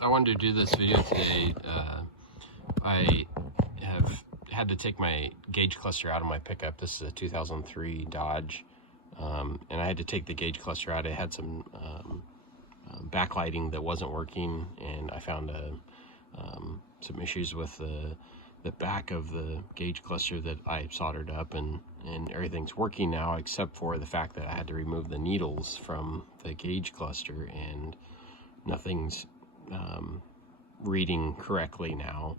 I wanted to do this video today. I have had to take my gauge cluster out of my pickup. This is a 2003 Dodge, and I had to take the gauge cluster out. It had some backlighting that wasn't working, and I found some issues with the back of the gauge cluster that I soldered up, and everything's working now except for the fact that I had to remove the needles from the gauge cluster, and nothing's reading correctly now.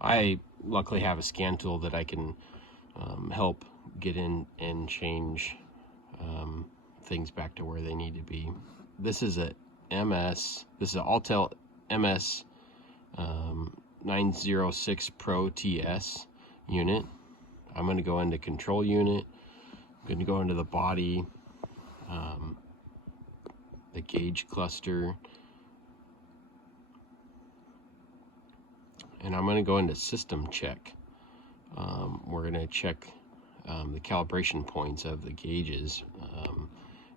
I luckily have a scan tool that I can help get in and change things back to where they need to be. This is a this is an Altel MS 906 Pro TS unit. I'm going to go into control unit. I'm going to go into the body, the gauge cluster, and I'm going to go into system check. We're going to check the calibration points of the gauges,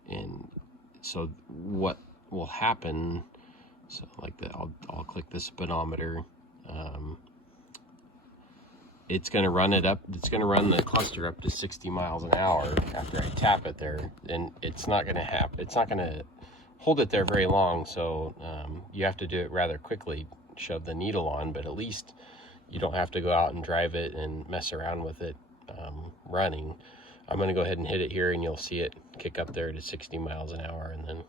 and so what will happen, so like that, I'll click the speedometer. It's going to run it up, it's going to run the cluster up to 60 miles an hour after I tap it there, and it's not going to happen, it's not going to hold it there very long, so you have to do it rather quickly, shove the needle on, but at least you don't have to go out and drive it and mess around with it running. I'm going to go ahead and hit it here, and you'll see it kick up there to 60 miles an hour and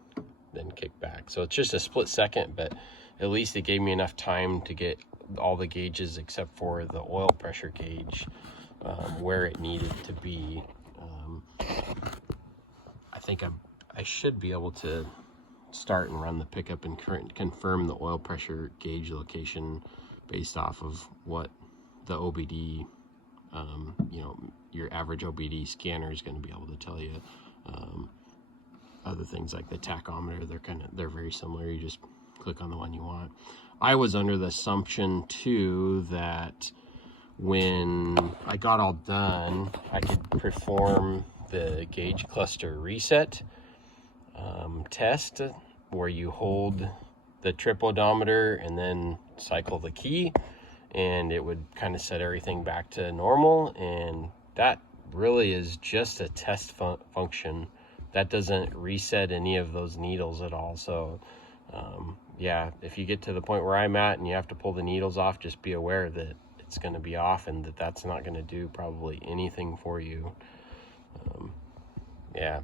then kick back. So it's just a split second, but at least it gave me enough time to get all the gauges except for the oil pressure gauge where it needed to be. I think I should be able to start and run the pickup and confirm the oil pressure gauge location based off of what the OBD, your average OBD scanner is going to be able to tell you. Other things like the tachometer, they're very similar. You just click on the one you want. I was under the assumption too that when I got all done, I could perform the gauge cluster reset test, where you hold the trip odometer and then cycle the key, and it would kind of set everything back to normal. And that really is just a test function. That doesn't reset any of those needles at all. So yeah, if you get to the point where I'm at and you have to pull the needles off, just be aware that it's going to be off, and that's not going to do probably anything for you. Yeah,